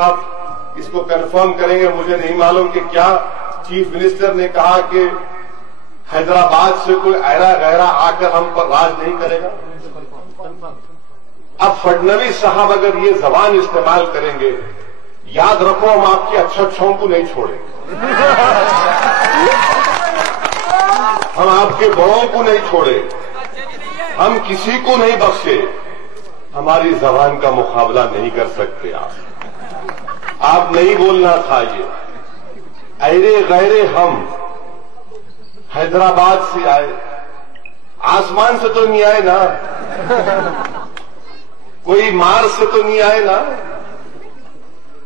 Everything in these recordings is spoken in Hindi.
आप इसको कंफर्म करेंगे, मुझे नहीं मालूम कि क्या चीफ मिनिस्टर ने कहा कि हैदराबाद से कोई ऐरा गैरा आकर हम पर राज नहीं करेगा। अब फडणवीस साहब अगर ये जबान इस्तेमाल करेंगे, याद रखो हम आपके अच्छों को नहीं छोड़ेंगे, हम आपके बड़ों को नहीं छोड़े, हम किसी को नहीं बख्शे। हमारी जबान का मुकाबला नहीं कर सकते आप नहीं बोलना था ये। ऐरे गैरे हम हैदराबाद से आए, आसमान से तो नहीं आए ना, कोई मार्स से तो नहीं आए ना।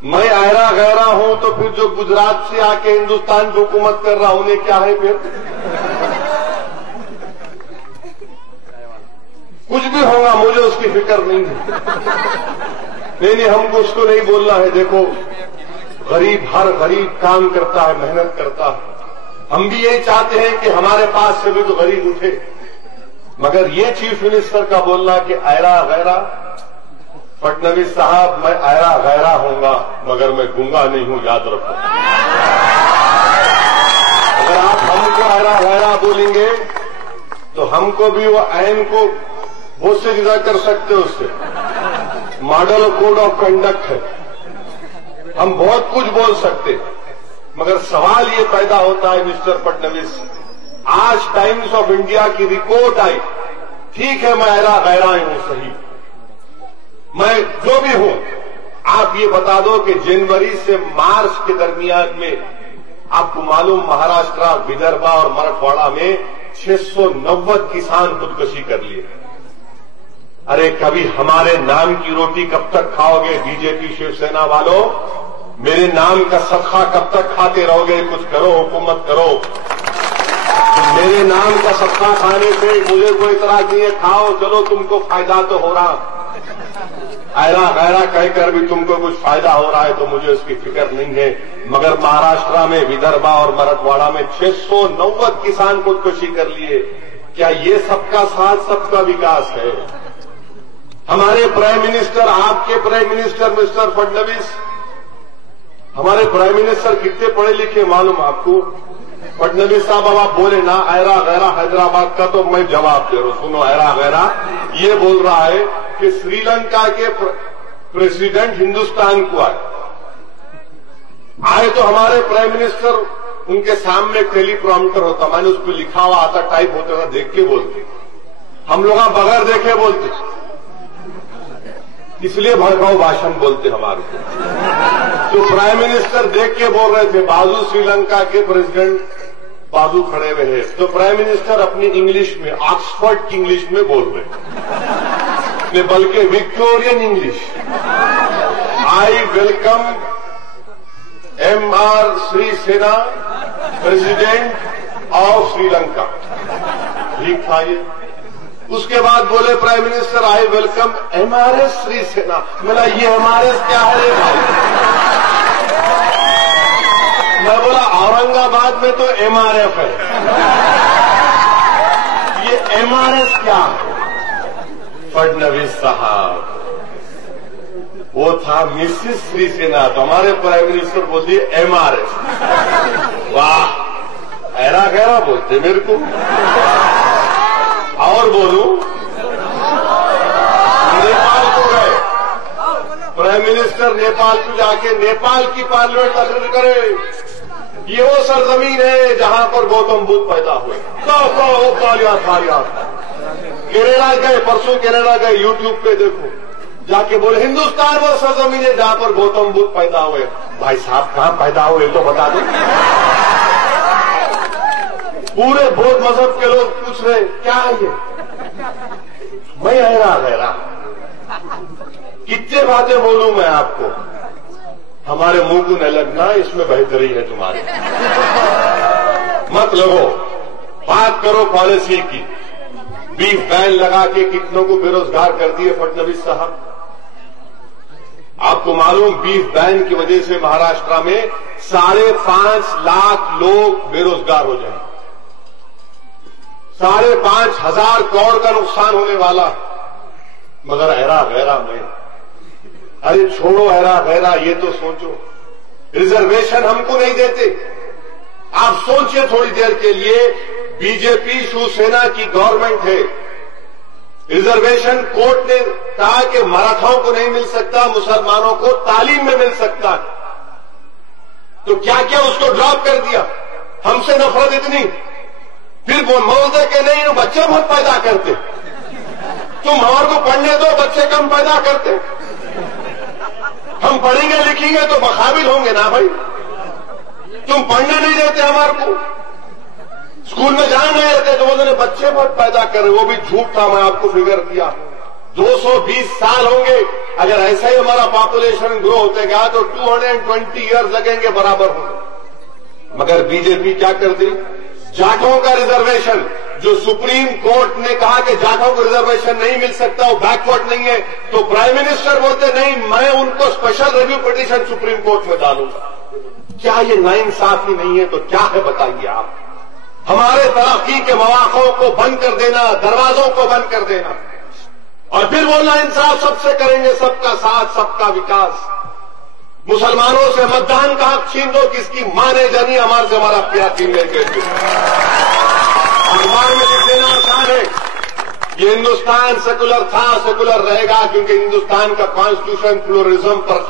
मैं ऐरा गैरा हूं तो फिर जो गुजरात से आके हिंदुस्तान की हुकूमत कर रहा उन्हें क्या है फिर? कुछ भी होगा मुझे उसकी फिक्र नहीं है। नहीं, हमको उसको नहीं बोलना है। देखो, गरीब हर गरीब काम करता है, मेहनत करता है। हम भी यही चाहते हैं कि हमारे पास से भी तो गरीब उठे, मगर ये चीफ मिनिस्टर का बोलना कि ऐरा गैरा, फडणवीस साहब मैं ऐरा गैरा होऊंगा मगर मैं गूंगा नहीं हूं, याद रखो। अगर आप हमको ऐरा गैरा बोलेंगे तो हमको भी वो आइन को बहुत से जुदा कर सकते हो, उससे मॉडल कोड ऑफ कंडक्ट है, हम बहुत कुछ बोल सकते। मगर सवाल ये पैदा होता है मिस्टर फडणवीस, आज टाइम्स ऑफ इंडिया की रिपोर्ट आई, ठीक है मैं ऐरा गैरा हूं, सही, मैं जो भी हूं, आप ये बता दो कि जनवरी से मार्च के दरमियान में आपको मालूम महाराष्ट्र, विदर्भ और मराठवाड़ा में 690 किसान खुदकुशी कर लिए। अरे कभी हमारे नाम की रोटी कब तक खाओगे बीजेपी शिवसेना वालों? मेरे नाम का सदका कब तक खाते रहोगे? कुछ करो, हुकूमत करो। मेरे नाम का सदका खाने से मुझे कोई इतराज नहीं है, खाओ, चलो तुमको फायदा तो हो रहा। ऐरा गैरा कहकर भी तुमको कुछ फायदा हो रहा है तो मुझे उसकी फिक्र नहीं है। मगर महाराष्ट्र में, विदर्भ और मराठवाड़ा में 690 किसान खुदकुशी कर लिए। क्या ये सबका साथ, सबका विकास है? हमारे प्राइम मिनिस्टर, आपके प्राइम मिनिस्टर मिस्टर फडणवीस, हमारे प्राइम मिनिस्टर कितने पढ़े लिखे मालूम आपको? फडणवीस साहब अब आप बोले ना ऐरा गैरा हैदराबाद का, तो मैं जवाब दे रहा हूं, सुनो। ऐरा गैरा ये बोल रहा है कि श्रीलंका के प्रेसिडेंट हिंदुस्तान को आए तो हमारे प्राइम मिनिस्टर, उनके सामने टेलीप्रॉम्प्टर होता, मैंने उस पर लिखा हुआ आता, टाइप होता था, देख के बोलते। हम लोग बगैर देखे बोलते, इसलिए भड़काऊ भाषण बोलते हमारे को। तो प्राइम मिनिस्टर देख के बोल रहे थे, बाजू श्रीलंका के प्रेसिडेंट बाजू खड़े हुए हैं, तो प्राइम मिनिस्टर अपनी इंग्लिश में, ऑक्सफोर्ड की इंग्लिश में बोल रहे, बल्कि Victorian English. I welcome MR Sirisena, president of Sri Lanka, ठीक था ये। उसके बाद बोले prime minister, I welcome MRS Sirisena. बोला ये MRS क्या है भाई? मैं बोला औरंगाबाद में तो MRF है, ये MRS क्या है? फडणवीस साहब, वो था मिसिस श्रीसेना, तो हमारे प्राइम मिनिस्टर बोल दिए MRS। वाह, ऐरा गैरा बोलते मेरे को। और बोलूं, नेपाल को गए प्राइम मिनिस्टर, नेपाल को जाके नेपाल की पार्लियामेंट तकरीर करे, ये वो सरजमीन है जहां पर गौतम बुद्ध पैदा हुए। तो तालियां। केरला गए, परसों केरला गए, यूट्यूब पे देखो, जाके बोले हिंदुस्तान वो सरजमीन है जहां पर गौतम बुद्ध पैदा हुए। भाई साहब कहां पैदा हुए तो बता दो। पूरे बौद्ध मजहब के लोग पूछ रहे क्या है ये? मैं ऐरा गैरा, कितने बातें बोलूं मैं आपको, हमारे मुंह को न लगना, इसमें बेहतरी है तुम्हारी। मत लगो, बात करो पॉलिसी की। बीफ बैन लगा के कितनों को बेरोजगार कर दिए फडणवीस साहब। आपको मालूम, बीफ बैन की वजह से महाराष्ट्र में 5.5 लाख लोग बेरोजगार हो जाए, 5,500 करोड़ का नुकसान होने वाला। मगर ऐरा गैरा में अरे छोड़ो हैरा गैरा, ये तो सोचो, रिजर्वेशन हमको नहीं देते। आप सोचिए थोड़ी देर के लिए, बीजेपी शिवसेना की गवर्नमेंट है, रिजर्वेशन कोर्ट ने कहा कि मराठाओं को नहीं मिल सकता, मुसलमानों को तालीम में मिल सकता है, तो क्या क्या उसको ड्रॉप कर दिया। हमसे नफरत इतनी, फिर वो बोलते कि नहीं बच्चे बहुत पैदा करते, तुम हमारे को पढ़ने दो, बच्चे कम पैदा करते, हम पढ़ेंगे लिखेंगे तो बकाबिल होंगे ना भाई, तुम पढ़ने नहीं देते हमारे को, स्कूल में जाने नहीं देते, तो बोलते बच्चे बहुत पैदा कर रहे, वो भी झूठ था, मैं आपको फिगर दिया। 220 साल होंगे, अगर ऐसा ही हमारा पॉपुलेशन ग्रो होते गया तो 220 ईयर्स लगेंगे बराबर होने। मगर बीजेपी क्या करती, जाटों का रिजर्वेशन, जो सुप्रीम कोर्ट ने कहा कि जाटों को रिजर्वेशन नहीं मिल सकता, वो बैकवर्ड नहीं है, तो प्राइम मिनिस्टर बोलते नहीं, मैं उनको special review petition supreme court में डालूंगा। क्या ये नाइंसाफी नहीं है तो क्या है बताइए आप। हमारे तरक्की के मौकों को बंद कर देना, दरवाजों को बंद कर देना, और फिर बोलना इंसाफ सबसे करेंगे, सबका साथ सबका विकास। मुसलमानों से मतदान का हक छीन दो, किसकी मां ने जानी हमारे से हमारा प्यार छीन लेंगे। अखबार में लिख देना आसान है, ये हिंदुस्तान सेकुलर था, सेकुलर रहेगा, क्योंकि हिंदुस्तान का कॉन्स्टिट्यूशन प्लुरलिज्म पर